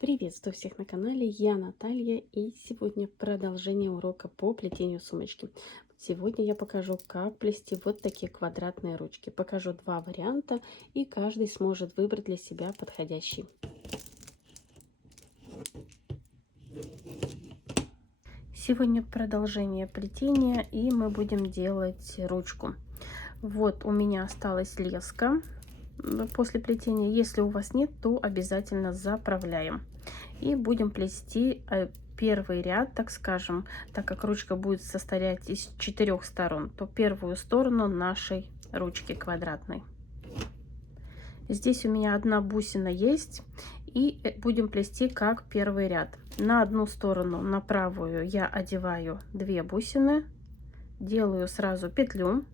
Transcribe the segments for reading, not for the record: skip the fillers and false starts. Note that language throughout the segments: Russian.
Приветствую всех на канале, я Наталья, и сегодня продолжение урока по плетению сумочки. Сегодня я покажу, как плести вот такие квадратные ручки. Покажу два варианта, и каждый сможет выбрать для себя подходящий. Сегодня продолжение плетения, и мы будем делать ручку. Вот у меня осталась леска после плетения. Если у вас нет, то обязательно заправляем. И будем плести первый ряд, так скажем, так как ручка будет состоять из 4 сторон, то первую сторону нашей ручки квадратной. Здесь у меня одна бусина есть, и будем плести как первый ряд. На одну сторону, на правую, я одеваю 2 бусины, делаю сразу петлю.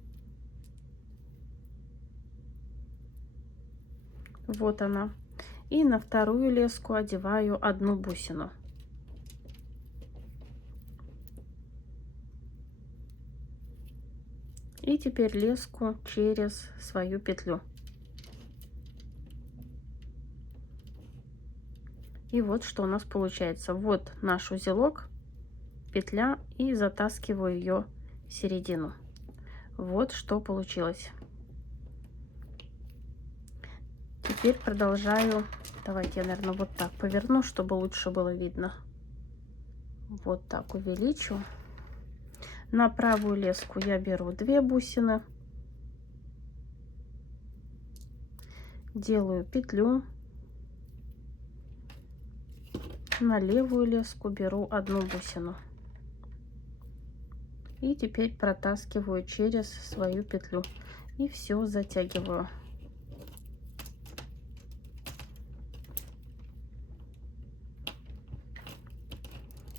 Вот она. И на вторую леску одеваю 1 бусину. И теперь леску через свою петлю. И вот что у нас получается. Вот наш узелок, петля, и затаскиваю ее в середину. Вот что получилось. Теперь продолжаю. Давайте я, наверное, вот так поверну, чтобы лучше было видно. Вот так увеличу. На правую леску я беру 2 бусины, делаю петлю. На левую леску беру 1 бусину. И теперь протаскиваю через свою петлю. И все затягиваю.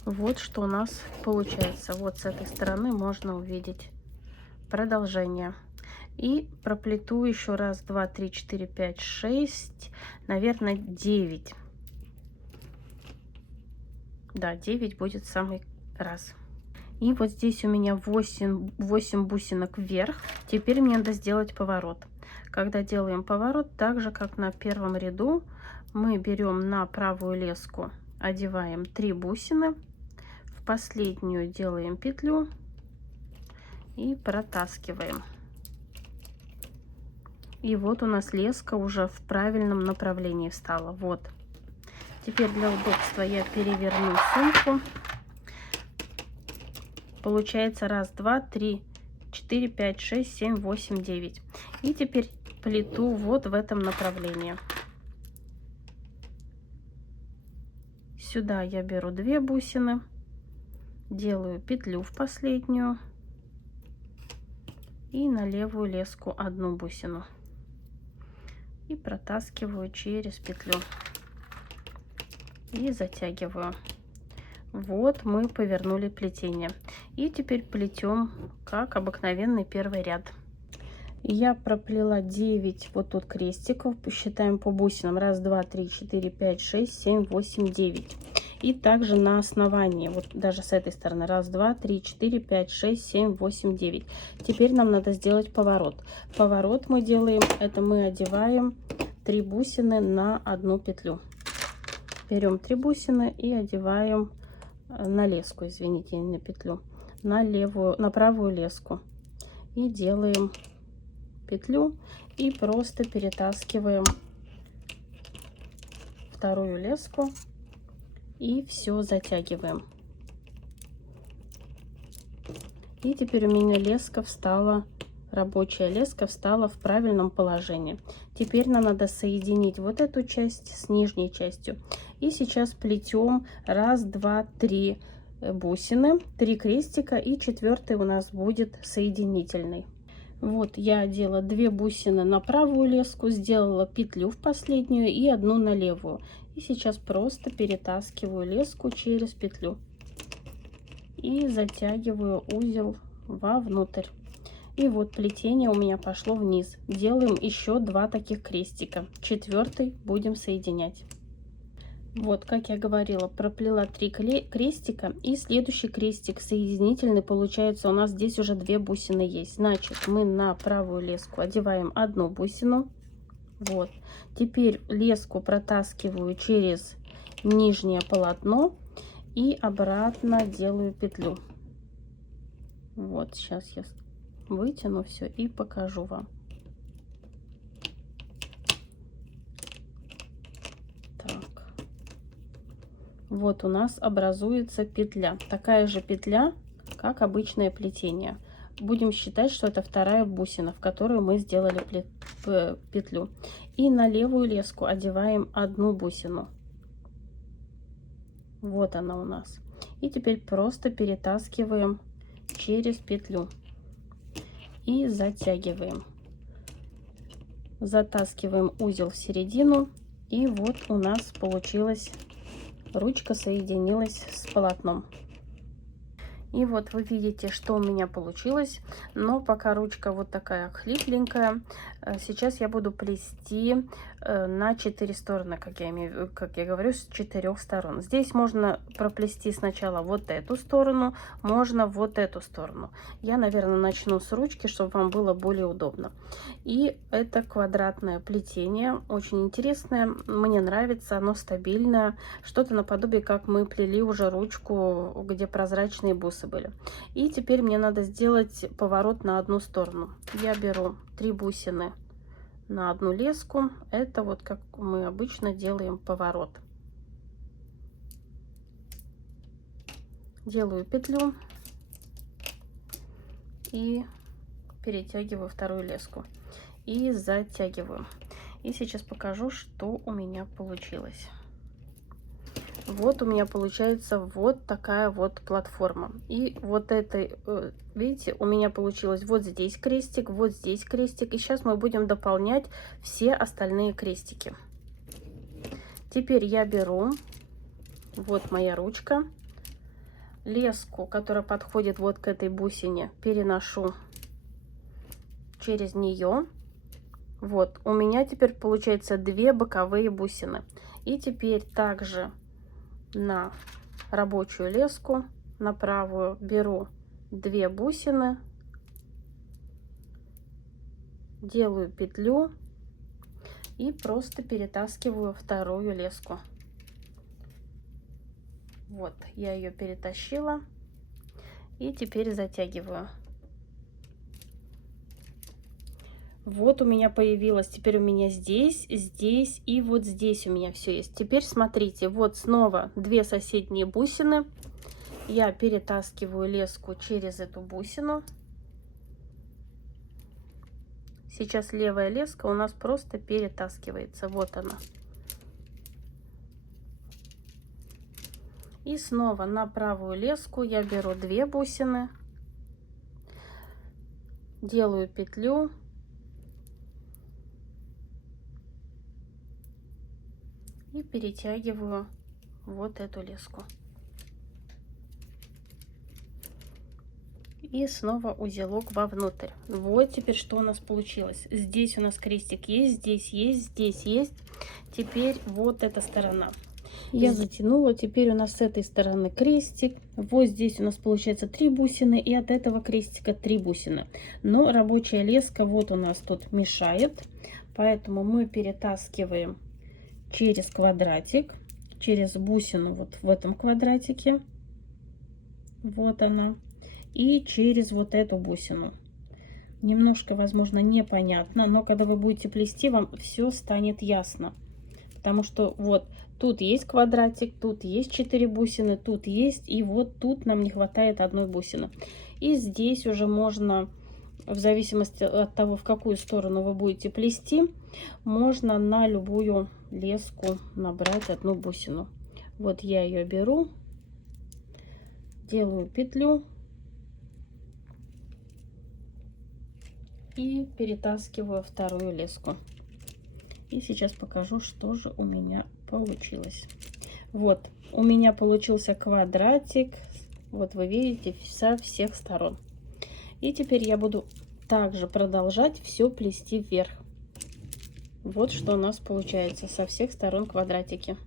Вот что у нас получается. Вот с этой стороны можно увидеть продолжение. И проплету еще раз, 2, 3, 4, 5, 6, наверное, 9. Да, 9 будет самый раз. И вот здесь у меня 8 бусинок вверх. Теперь мне надо сделать поворот. Когда делаем поворот, так же как на первом ряду, мы берем на правую леску, одеваем 3 бусины, в последнюю делаем петлю и протаскиваем. И вот у нас леска уже в правильном направлении встала. Вот. Теперь для удобства я переверну сумку. Получается 1, 2, 3, 4, 5, 6, 7, 8, 9. И теперь плету вот в этом направлении. Сюда я беру 2 бусины, делаю петлю в последнюю и на левую леску 1 бусину. И протаскиваю через петлю. И затягиваю. Вот мы повернули плетение. И теперь плетем как обыкновенный первый ряд. Я проплела 9 вот тут крестиков. Посчитаем по бусинам. 1, 2, 3, 4, 5, 6, 7, 8, 9. И также на основании, вот даже с этой стороны. 1, 2, 3, 4, 5, 6, 7, 8, 9. Теперь нам надо сделать поворот. Поворот мы делаем, это мы одеваем 3 бусины на 1 петлю. Берем 3 бусины и одеваем на леску, извините, не на петлю, на правую леску. И делаем петлю и просто перетаскиваем вторую леску и все затягиваем. И теперь у меня леска встала, рабочая леска встала в правильном положении. Теперь нам надо соединить вот эту часть с нижней частью. И сейчас плетем 1, 2, 3 бусины, 3 крестика, и 4 у нас будет соединительный. Вот я одела 2 бусины на правую леску, сделала петлю в последнюю и 1 на левую. И сейчас просто перетаскиваю леску через петлю и затягиваю узел вовнутрь. И вот плетение у меня пошло вниз. Делаем еще 2 таких крестика. 4 будем соединять. Вот, как я говорила, проплела 3 крестика, и следующий крестик соединительный, получается, у нас здесь уже 2 бусины есть. Значит, мы на правую леску одеваем 1 бусину. Вот. Теперь леску протаскиваю через нижнее полотно и обратно делаю петлю. Вот сейчас я вытяну все и покажу вам. Так. Вот у нас образуется петля. Такая же петля, как обычное плетение. Будем считать, что это вторая бусина, в которую мы сделали петлю. И на левую леску одеваем одну бусину. Вот она у нас. И теперь просто перетаскиваем через петлю и затягиваем. Затаскиваем узел в середину, и вот у нас получилась ручка, соединилась с полотном. И вот вы видите, что у меня получилось, но пока ручка вот такая хлипленькая. Сейчас я буду плести на 4 стороны, как я говорю, с 4 сторон. Здесь можно проплести сначала вот эту сторону, можно вот эту сторону. Я, наверное, начну с ручки, чтобы вам было более удобно. И это квадратное плетение, очень интересное, мне нравится, оно стабильное, что-то наподобие, как мы плели уже ручку, где прозрачные бусы были. И теперь мне надо сделать поворот на одну сторону. Я беру 3 бусины на одну леску. Это вот как мы обычно делаем поворот. Делаю петлю и перетягиваю вторую леску и затягиваю. И сейчас покажу, что у меня получилось. Вот у меня получается вот такая вот платформа. И вот этой, видите, у меня получилось вот здесь крестик, вот здесь крестик. И сейчас мы будем дополнять все остальные крестики. Теперь я беру, вот моя ручка, леску, которая подходит вот к этой бусине, переношу через нее. Вот, у меня теперь получается 2 боковые бусины. И теперь также на рабочую леску, на правую, беру 2 бусины, делаю петлю и просто перетаскиваю вторую леску. Вот, я ее перетащила и теперь затягиваю. Вот у меня появилось, теперь у меня здесь, здесь и вот здесь у меня все есть. Теперь смотрите, вот снова 2 соседние бусины. Я перетаскиваю леску через эту бусину. Сейчас левая леска у нас просто перетаскивается. Вот она. И снова на правую леску я беру 2 бусины, делаю петлю. И перетягиваю вот эту леску. И снова узелок вовнутрь. Вот теперь что у нас получилось. Здесь у нас крестик есть, здесь есть, здесь есть. Теперь вот эта сторона. Я затянула. Теперь у нас с этой стороны крестик. Вот здесь у нас получается 3 бусины. И от этого крестика 3 бусины. Но рабочая леска вот у нас тут мешает. Поэтому мы перетаскиваем через квадратик, через бусину вот в этом квадратике, вот она, и через вот эту бусину. Немножко, возможно, непонятно, но когда вы будете плести, вам все станет ясно, потому что вот тут есть квадратик, тут есть 4 бусины, тут есть, и вот тут нам не хватает одной бусины. И здесь уже можно, в зависимости от того, в какую сторону вы будете плести, можно на любую леску набрать одну бусину. Вот я ее беру, делаю петлю и перетаскиваю вторую леску. И сейчас покажу, что же у меня получилось. Вот у меня получился квадратик, вот вы видите, со всех сторон. И теперь я буду также продолжать все плести вверх. Вот что у нас получается со всех сторон квадратики.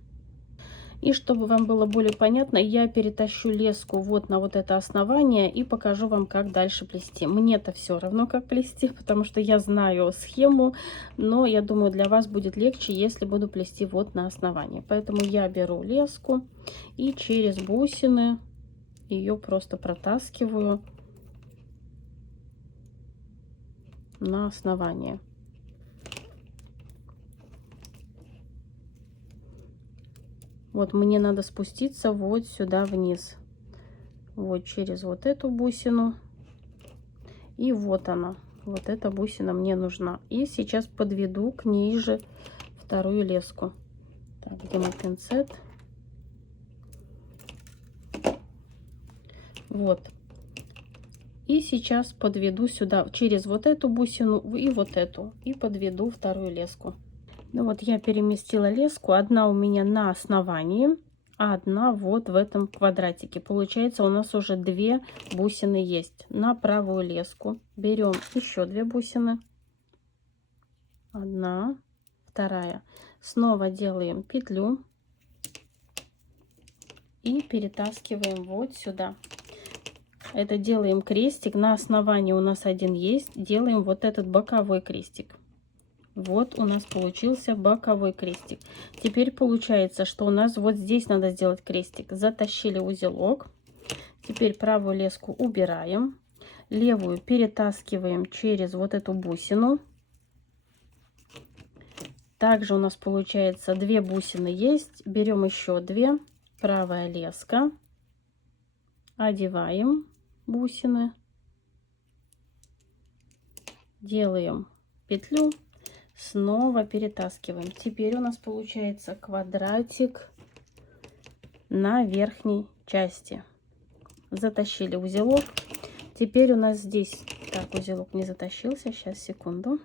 И чтобы вам было более понятно, я перетащу леску вот на вот это основание и покажу вам, как дальше плести. Мне-то все равно, как плести, потому что я знаю схему, но я думаю, для вас будет легче, если буду плести вот на основании. Поэтому я беру леску и через бусины ее просто протаскиваю на основание. Вот мне надо спуститься вот сюда вниз, вот через вот эту бусину, и вот она, вот эта бусина мне нужна. И сейчас подведу к ней же вторую леску. Так, где мой пинцет? Вот. И сейчас подведу сюда через вот эту бусину и вот эту, и подведу вторую леску. Ну вот я переместила леску, одна у меня на основании, а одна вот в этом квадратике. Получается, у нас уже 2 бусины есть. На правую леску берем еще 2 бусины. 1, 2. Снова делаем петлю и перетаскиваем вот сюда. Это делаем крестик. На основании у нас один есть. Делаем вот этот боковой крестик. Вот у нас получился боковой крестик. Теперь получается, что у нас вот здесь надо сделать крестик. Затащили узелок. Теперь правую леску убираем. Левую перетаскиваем через вот эту бусину. Также у нас получается 2 бусины есть. Берем еще 2. Правая леска. Одеваем бусины. Делаем петлю. Снова перетаскиваем. Теперь у нас получается квадратик на верхней части. Затащили узелок. Теперь у нас здесь... Так, узелок не затащился. Сейчас, секунду.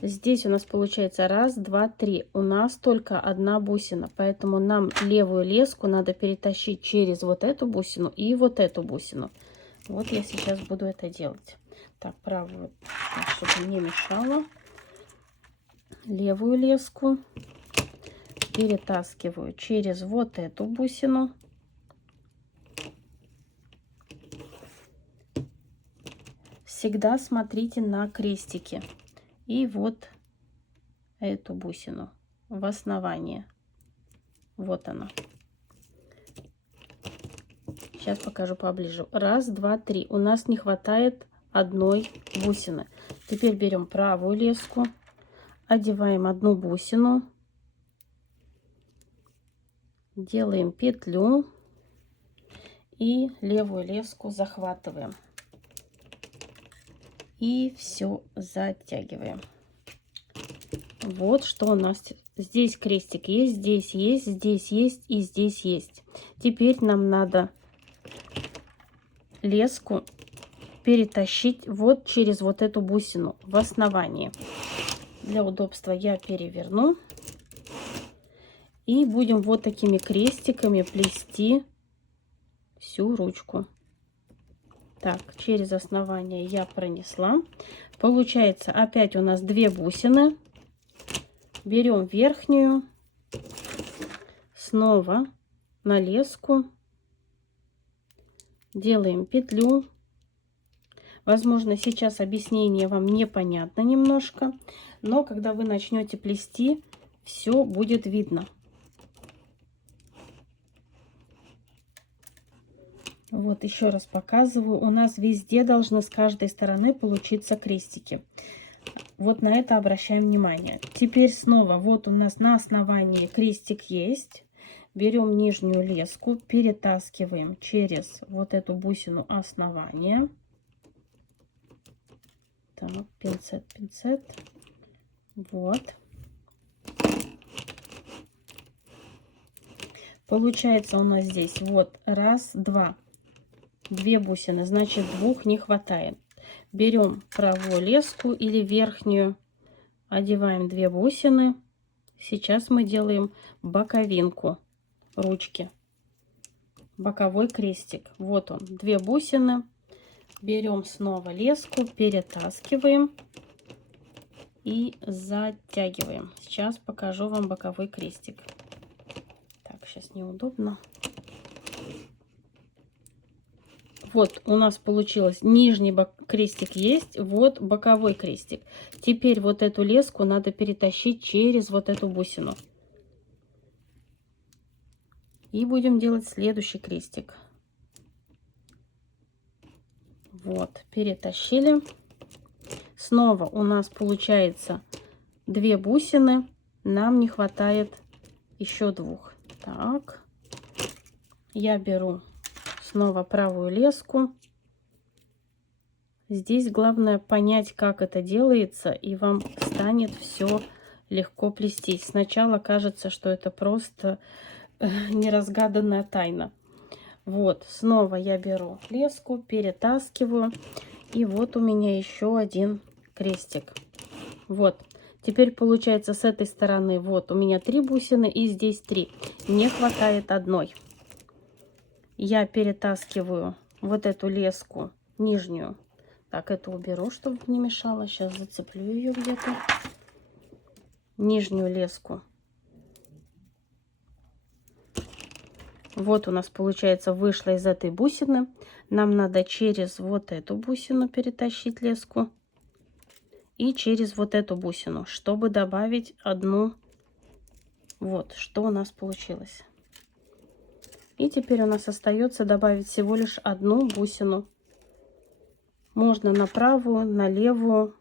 Здесь у нас получается 1, 2, 3. У нас только 1 бусина. Поэтому нам левую леску надо перетащить через вот эту бусину и вот эту бусину. Вот я сейчас буду это делать. Так, правую, чтобы не мешало. Левую леску перетаскиваю через вот эту бусину. Всегда смотрите на крестики. И вот эту бусину в основание. Вот она. Сейчас покажу поближе. 1, 2, 3. У нас не хватает 1 бусины. Теперь берем правую леску. Одеваем 1 бусину. Делаем петлю. И левую леску захватываем. И все затягиваем. Вот что у нас здесь крестик есть, здесь есть, здесь есть и здесь есть. Теперь нам надо леску перетащить вот через вот эту бусину в основании. Для удобства я переверну. И будем вот такими крестиками плести всю ручку. Так, через основание я пронесла. Получается, опять у нас 2 бусины. Берем верхнюю. Снова на леску. Делаем петлю. Возможно, сейчас объяснение вам непонятно немножко. Но когда вы начнете плести, все будет видно. Вот еще раз показываю. У нас везде должны с каждой стороны получиться крестики. Вот на это обращаем внимание. Теперь снова вот у нас на основании крестик есть. Берем нижнюю леску, перетаскиваем через вот эту бусину основания. Так, пинцет, пинцет. Вот. Получается у нас здесь вот 1, 2. 2 бусины, значит 2 не хватает. Берем правую леску или верхнюю, одеваем 2 бусины. Сейчас мы делаем боковинку ручки, боковой крестик. Вот он, 2 бусины. Берем снова леску, перетаскиваем и затягиваем. Сейчас покажу вам боковой крестик. сейчас неудобно. Вот у нас получилось нижний крестик есть, вот боковой крестик. Теперь вот эту леску надо перетащить через вот эту бусину. И будем делать следующий крестик. Вот, перетащили. Снова у нас получается 2 бусины. Нам не хватает еще 2. Так, я беру снова правую леску. Здесь главное понять, как это делается, и вам станет все легко плестись. Сначала кажется, что это просто неразгаданная тайна. Вот, снова я беру леску, перетаскиваю, и вот у меня еще один крестик. Вот, теперь получается с этой стороны, вот у меня 3 бусины, и здесь 3. Не хватает одной. Я перетаскиваю вот эту леску нижнюю. Так, эту уберу, чтобы не мешало. Сейчас зацеплю ее где-то. Нижнюю леску. Вот у нас получается вышла из этой бусины. Нам надо через вот эту бусину перетащить леску. И через вот эту бусину, чтобы добавить одну. Вот, что у нас получилось. И теперь у нас остается добавить всего лишь одну бусину. Можно на правую, на левую.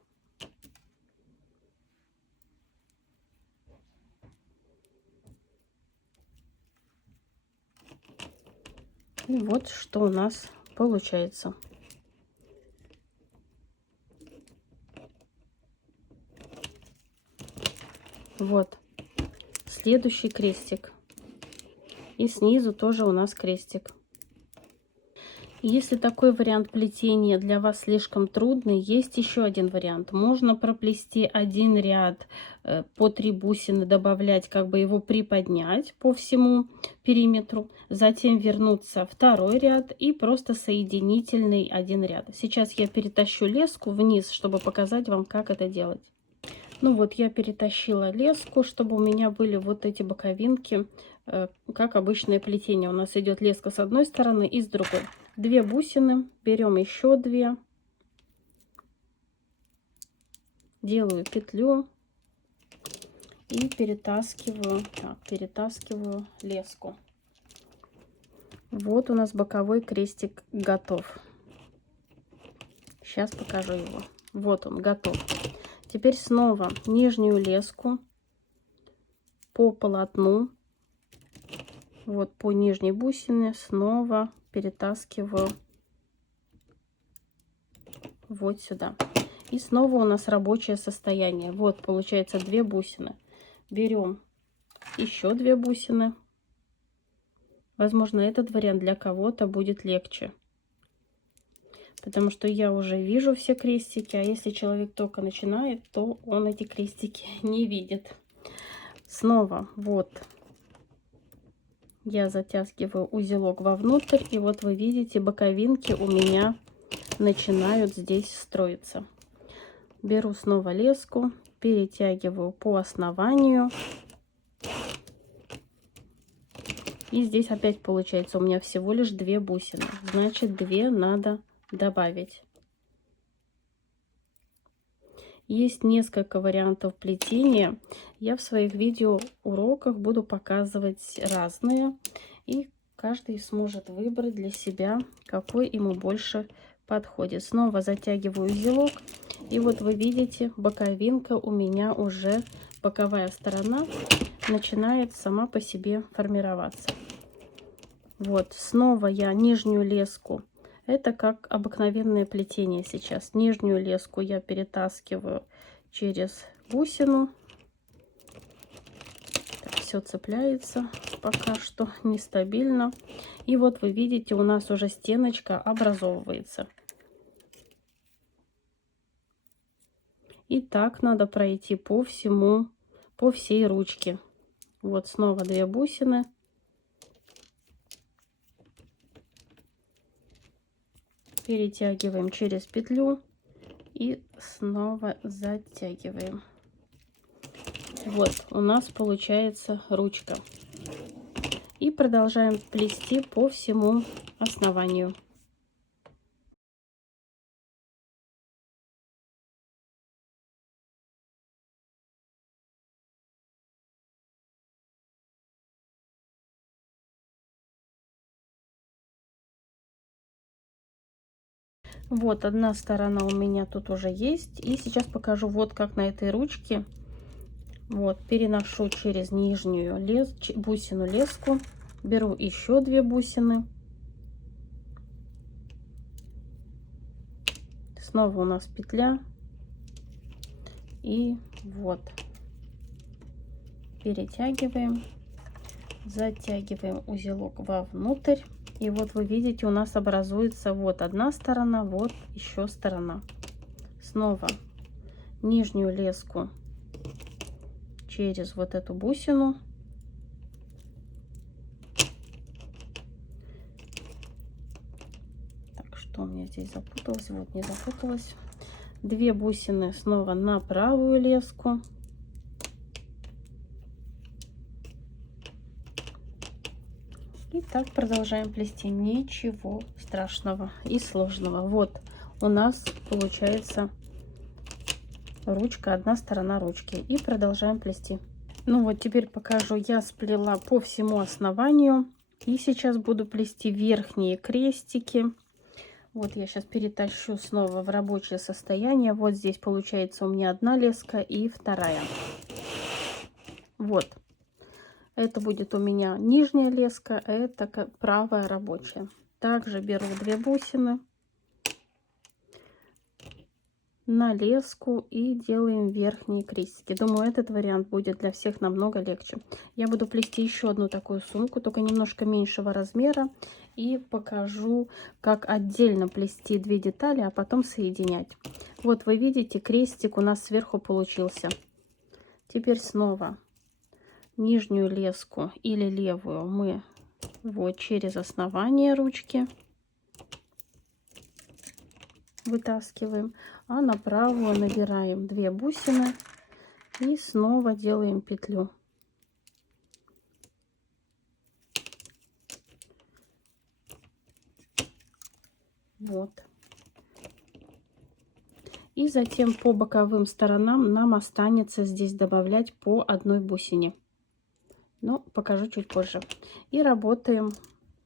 И вот что у нас получается. Вот. Следующий крестик. И снизу тоже у нас крестик. Если такой вариант плетения для вас слишком трудный, есть еще один вариант. Можно проплести один ряд по 3 бусины, добавлять, как бы его приподнять по всему периметру, затем вернуться второй ряд и просто соединительный один ряд. Сейчас я перетащу леску вниз, чтобы показать вам, как это делать. Ну вот, я перетащила леску, чтобы у меня были вот эти боковинки, как обычное плетение. У нас идет леска с одной стороны и с другой. 2 бусины, берем еще 2, делаю петлю и перетаскиваю, перетаскиваю леску. Вот у нас боковой крестик готов. Сейчас покажу его. Вот он готов. Теперь снова нижнюю леску по полотну, вот по нижней бусине, снова перетаскиваю вот сюда. И снова у нас рабочее состояние. Вот получается 2 бусины. Берем еще 2 бусины. Возможно, этот вариант для кого-то будет легче, потому что я уже вижу все крестики, а если человек только начинает, то он эти крестики не видит. Снова вот я затягиваю узелок вовнутрь, и вот вы видите, боковинки у меня начинают здесь строиться. Беру снова леску, перетягиваю по основанию. И здесь опять получается у меня всего лишь 2 бусины. Значит, 2 надо добавить. Есть несколько вариантов плетения. Я в своих видеоуроках буду показывать разные. И каждый сможет выбрать для себя, какой ему больше подходит. Снова затягиваю узелок. И вот вы видите, боковинка у меня уже, боковая сторона начинает сама по себе формироваться. Вот, снова я нижнюю леску. Это как обыкновенное плетение сейчас. Нижнюю леску я перетаскиваю через бусину. Все цепляется пока что нестабильно. И вот вы видите, у нас уже стеночка образовывается. И так надо пройти по всему, по всей ручке. Вот снова 2 бусины. Перетягиваем через петлю и снова затягиваем. Вот у нас получается ручка. И продолжаем плести по всему основанию. Вот одна сторона у меня тут уже есть. И сейчас покажу, вот как на этой ручке. Вот, переношу через нижнюю бусину леску. Беру еще 2 бусины. Снова у нас петля. И вот. Перетягиваем. Затягиваем узелок вовнутрь. И вот вы видите, у нас образуется вот одна сторона, вот еще сторона. Снова нижнюю леску через вот эту бусину. Так, что у меня здесь запуталось? Вот, не запуталось. 2 бусины снова на правую леску. И так продолжаем плести. Ничего страшного и сложного. Вот у нас получается ручка, одна сторона ручки. И продолжаем плести. Ну вот теперь покажу. Я сплела по всему основанию. И сейчас буду плести верхние крестики. Вот я сейчас перетащу снова в рабочее состояние. Вот здесь получается у меня одна леска и вторая. Вот. Это будет у меня нижняя леска, а это правая рабочая. Также беру 2 бусины на леску и делаем верхние крестики. Думаю, этот вариант будет для всех намного легче. Я буду плести еще одну такую сумку, только немножко меньшего размера. И покажу, как отдельно плести 2 детали, а потом соединять. Вот вы видите, крестик у нас сверху получился. Теперь снова нижнюю леску или левую мы вот через основание ручки вытаскиваем, а на правую набираем 2 бусины и снова делаем петлю. Вот. И затем по боковым сторонам нам останется здесь добавлять по 1 бусине. Но покажу чуть позже. И работаем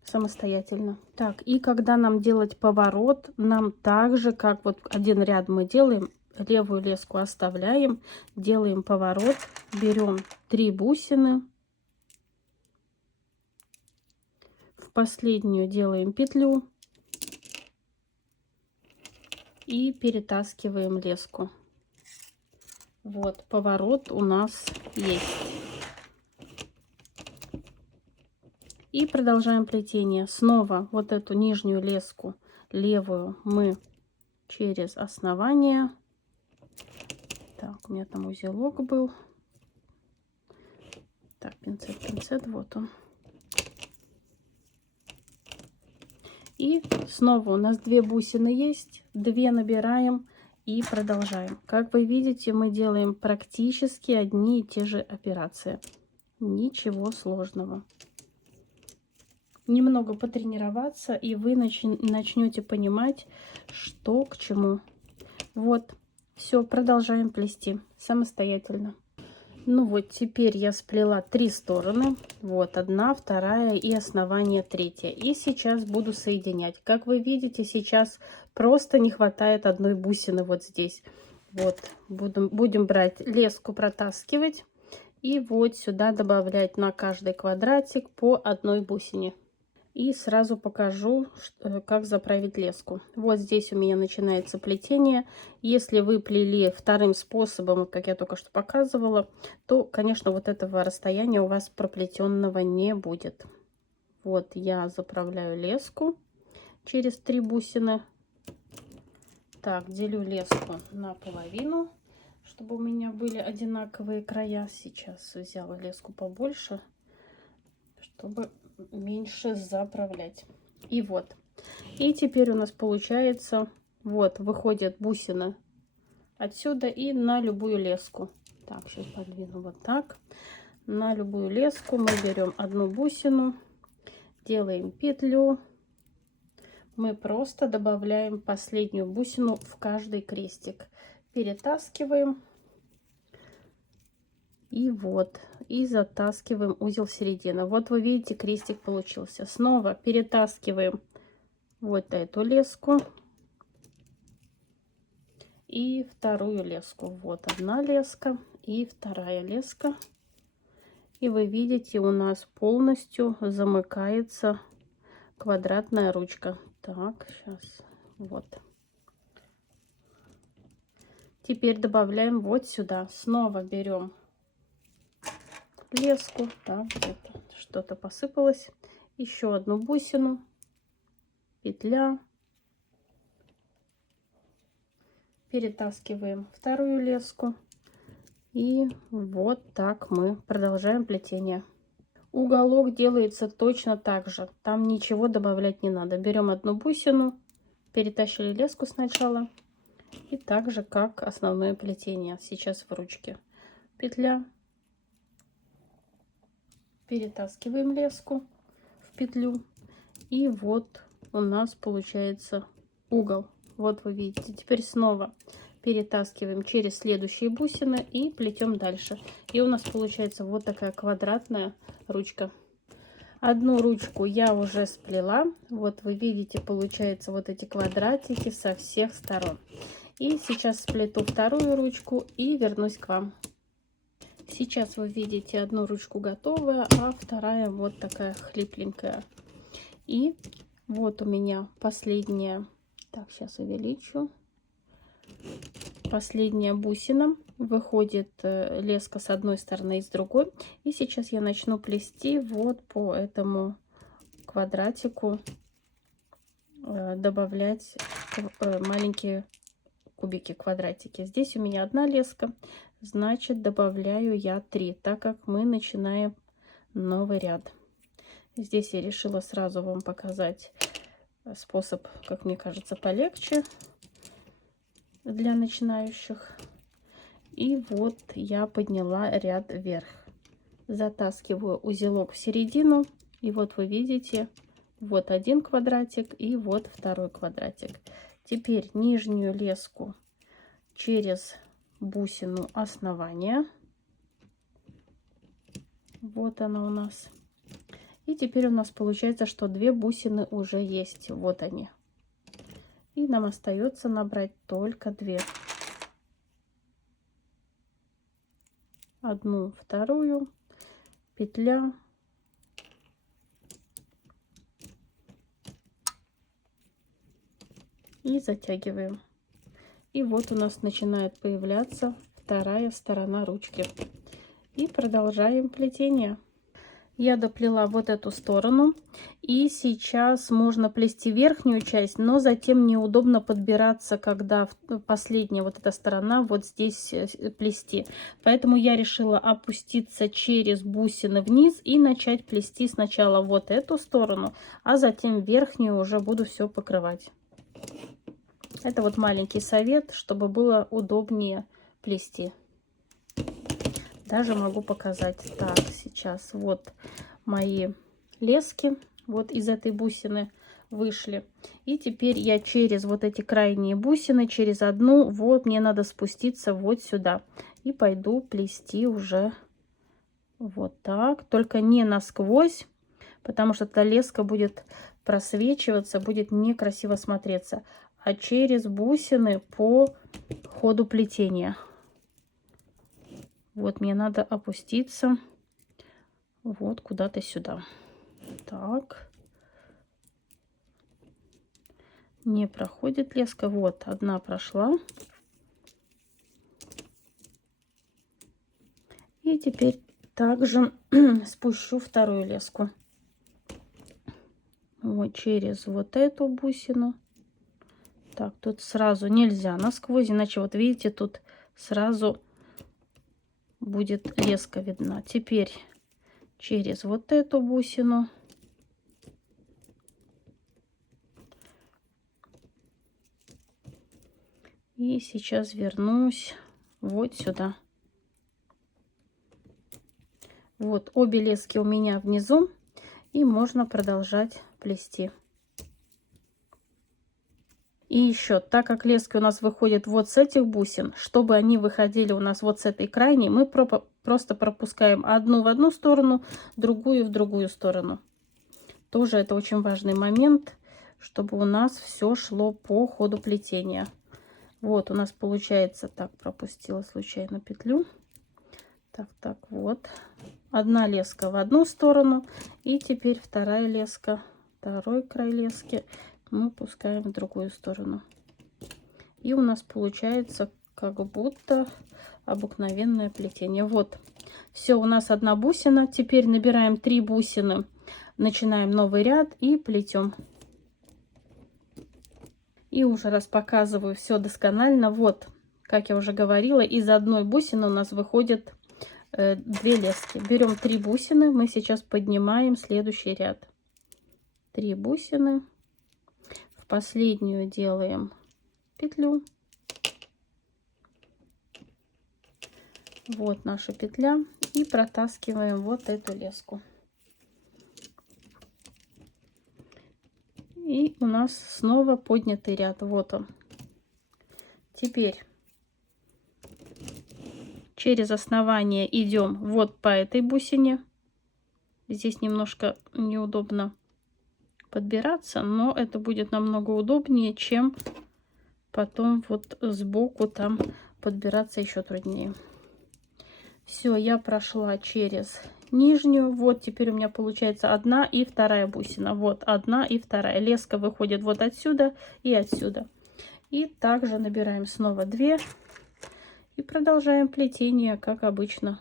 самостоятельно. Так, и когда нам делать поворот, нам также, как вот один ряд мы делаем, левую леску оставляем, делаем поворот, берем 3 бусины, в последнюю делаем петлю и перетаскиваем леску. Вот, поворот у нас есть. И продолжаем плетение. Снова вот эту нижнюю леску, левую, мы через основание. Так, у меня там узелок был. Так, пинцет, вот он. И снова у нас 2 бусины есть, 2 набираем и продолжаем. Как вы видите, мы делаем практически одни и те же операции. Ничего сложного. Немного потренироваться, и вы начнете понимать, что к чему. Вот, все, продолжаем плести самостоятельно. Ну вот, теперь я сплела 3 стороны. Вот, одна, вторая и основание третья. И сейчас буду соединять. Как вы видите, сейчас просто не хватает 1 бусины вот здесь. Вот, будем брать леску, протаскивать. И вот сюда добавлять на каждый квадратик по 1 бусине. И сразу покажу, как заправить леску. Вот здесь у меня начинается плетение. Если вы плели вторым способом, как я только что показывала, то, конечно, вот этого расстояния у вас проплетенного не будет. Вот я заправляю леску через 3 бусины. Так, делю леску на половину, чтобы у меня были одинаковые края. Сейчас взяла леску побольше, чтобы меньше заправлять. И вот. И теперь у нас получается, вот, выходят бусины отсюда и на любую леску. Так, сейчас подвину вот так. На любую леску мы берем 1 бусину делаем петлю. Мы просто добавляем последнюю бусину в каждый крестик. Перетаскиваем. И вот, и затаскиваем узел середины. Вот вы видите, крестик получился. Снова перетаскиваем вот эту леску и вторую леску. Вот одна леска и вторая леска. И вы видите, у нас полностью замыкается квадратная ручка. Так, сейчас, вот. Теперь добавляем вот сюда. Снова берем леску. Так, что-то посыпалось. Еще одну бусину. Петля. Перетаскиваем вторую леску. И вот так мы продолжаем плетение. Уголок делается точно так же. Там ничего добавлять не надо. Берем одну бусину, перетащили леску сначала. И так же, как основное плетение. Сейчас в ручке. Петля. Перетаскиваем леску в петлю. И вот у нас получается угол. Вот вы видите. Теперь снова перетаскиваем через следующие бусины и плетем дальше. И у нас получается вот такая квадратная ручка. Одну ручку я уже сплела. Вот вы видите, получается вот эти квадратики со всех сторон. И сейчас сплету вторую ручку и вернусь к вам. Сейчас вы видите одну ручку готовая, а вторая вот такая хлипленькая. И вот у меня последняя. Так, сейчас увеличу. Последняя бусина. Выходит леска с одной стороны и с другой. И сейчас я начну плести вот по этому квадратику, добавлять маленькие кубики, квадратики. Здесь у меня одна леска, значит добавляю я 3, так как мы начинаем новый ряд. Здесь я решила сразу вам показать способ, как мне кажется, полегче для начинающих. И вот я подняла ряд вверх, затаскиваю узелок в середину, и вот вы видите, вот один квадратик и вот второй квадратик. Теперь нижнюю леску через бусину основания. Вот она у нас. И теперь у нас получается, что 2 бусины уже есть. Вот они. И нам остается набрать только 2. Одну, вторую, петля. И затягиваем. И вот у нас начинает появляться вторая сторона ручки. И продолжаем плетение. Я доплела вот эту сторону. И сейчас можно плести верхнюю часть, но затем неудобно подбираться, когда последняя вот эта сторона вот здесь плести. Поэтому я решила опуститься через бусины вниз и начать плести сначала вот эту сторону, а затем верхнюю уже буду все покрывать. Это вот маленький совет, чтобы было удобнее плести. Даже могу показать. Так, сейчас вот мои лески вот из этой бусины вышли. И теперь я через вот эти крайние бусины, через одну, вот мне надо спуститься вот сюда. И пойду плести уже вот так. Только не насквозь, потому что эта леска будет просвечиваться, будет некрасиво смотреться. А через бусины по ходу плетения. Вот мне надо опуститься вот куда-то сюда. Так. Не проходит леска. Вот одна прошла. И теперь также спущу вторую леску. Вот через вот эту бусину. Так, тут сразу нельзя насквозь, иначе вот видите, тут сразу будет леска видна. Теперь через вот эту бусину. И сейчас вернусь вот сюда. Вот обе лески у меня внизу. И можно продолжать плести. И еще, так как лески у нас выходят вот с этих бусин, чтобы они выходили у нас вот с этой крайней, мы просто пропускаем одну в одну сторону, другую в другую сторону. Тоже это очень важный момент, чтобы у нас все шло по ходу плетения. Вот у нас получается, так, пропустила случайно петлю. Так, вот. Одна леска в одну сторону, и теперь вторая леска, второй край лески мы пускаем в другую сторону. И у нас получается как будто обыкновенное плетение. Вот, все, у нас одна бусина. Теперь набираем 3 бусины, начинаем новый ряд и плетем. И уже раз показываю все досконально. Вот, как я уже говорила, из одной бусины у нас выходит 2 лески. Берем 3 бусины, мы сейчас поднимаем следующий ряд. 3 бусины, в последнюю делаем петлю. Вот наша петля, и протаскиваем вот эту леску. И у нас снова поднятый ряд. Вот он. Теперь через основание идем вот по этой бусине. Здесь немножко неудобно подбираться, но это будет намного удобнее, чем потом вот сбоку там подбираться еще труднее. Все, я прошла через нижнюю. Вот теперь у меня получается одна и вторая бусина. Вот одна и вторая. Леска выходит вот отсюда и отсюда. И также набираем снова 2 и продолжаем плетение, как обычно.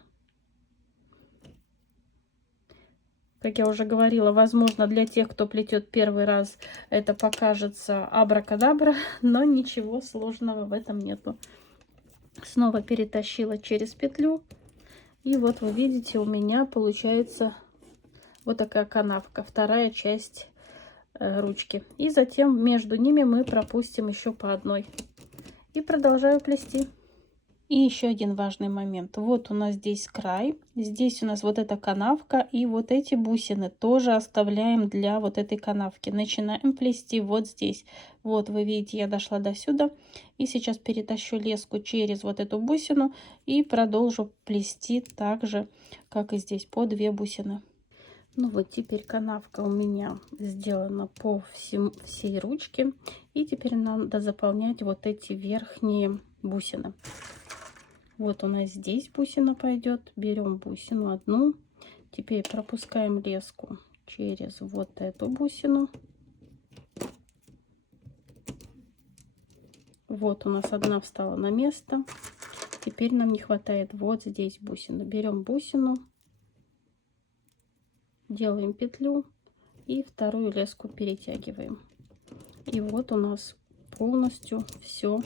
Как я уже говорила, возможно, для тех, кто плетет первый раз, это покажется абракадабра, но ничего сложного в этом нету. Снова перетащила через петлю. И вот вы видите, у меня получается вот такая канавка, вторая часть ручки. И затем между ними мы пропустим еще по одной. И продолжаю плести. И еще один важный момент. Вот у нас здесь край, здесь у нас вот эта канавка, и вот эти бусины тоже оставляем для вот этой канавки. Начинаем плести вот здесь. Вот вы видите, я дошла до сюда, и сейчас перетащу леску через вот эту бусину и продолжу плести так же, как и здесь, по 2 бусины. Ну вот теперь канавка у меня сделана по всей ручке, и теперь надо заполнять вот эти верхние бусины. Вот у нас здесь бусина пойдет. Берем бусину одну. Теперь пропускаем леску через вот эту бусину. Вот у нас одна встала на место. Теперь нам не хватает вот здесь бусины. Берем бусину, делаем петлю и вторую леску перетягиваем. И вот у нас полностью все,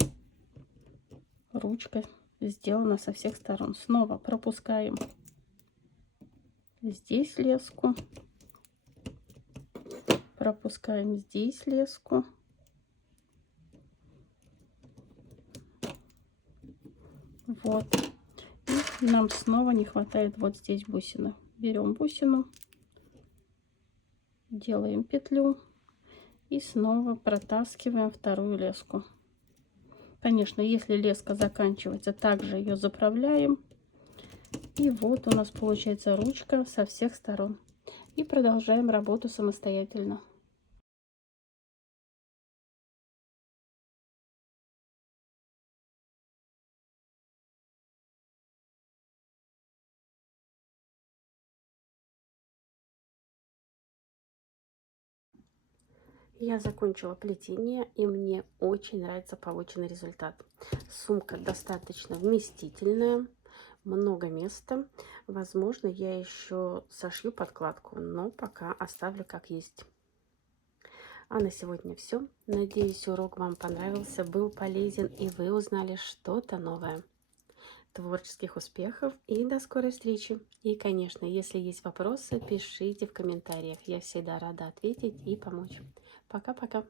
ручка сделано со всех сторон. Снова пропускаем здесь леску, пропускаем здесь леску, вот, и нам снова не хватает вот здесь бусины. Берем бусину, делаем петлю и снова протаскиваем вторую леску. Конечно, если леска заканчивается, также ее заправляем. И вот у нас получается ручка со всех сторон. И продолжаем работу самостоятельно. Я закончила плетение, и мне очень нравится полученный результат. Сумка достаточно вместительная, много места. Возможно, я еще сошью подкладку, но пока оставлю как есть. А на сегодня все. Надеюсь, урок вам понравился, был полезен, и вы узнали что-то новое. Творческих успехов и до скорой встречи. И, конечно, если есть вопросы, пишите в комментариях. Я всегда рада ответить и помочь. Пока-пока.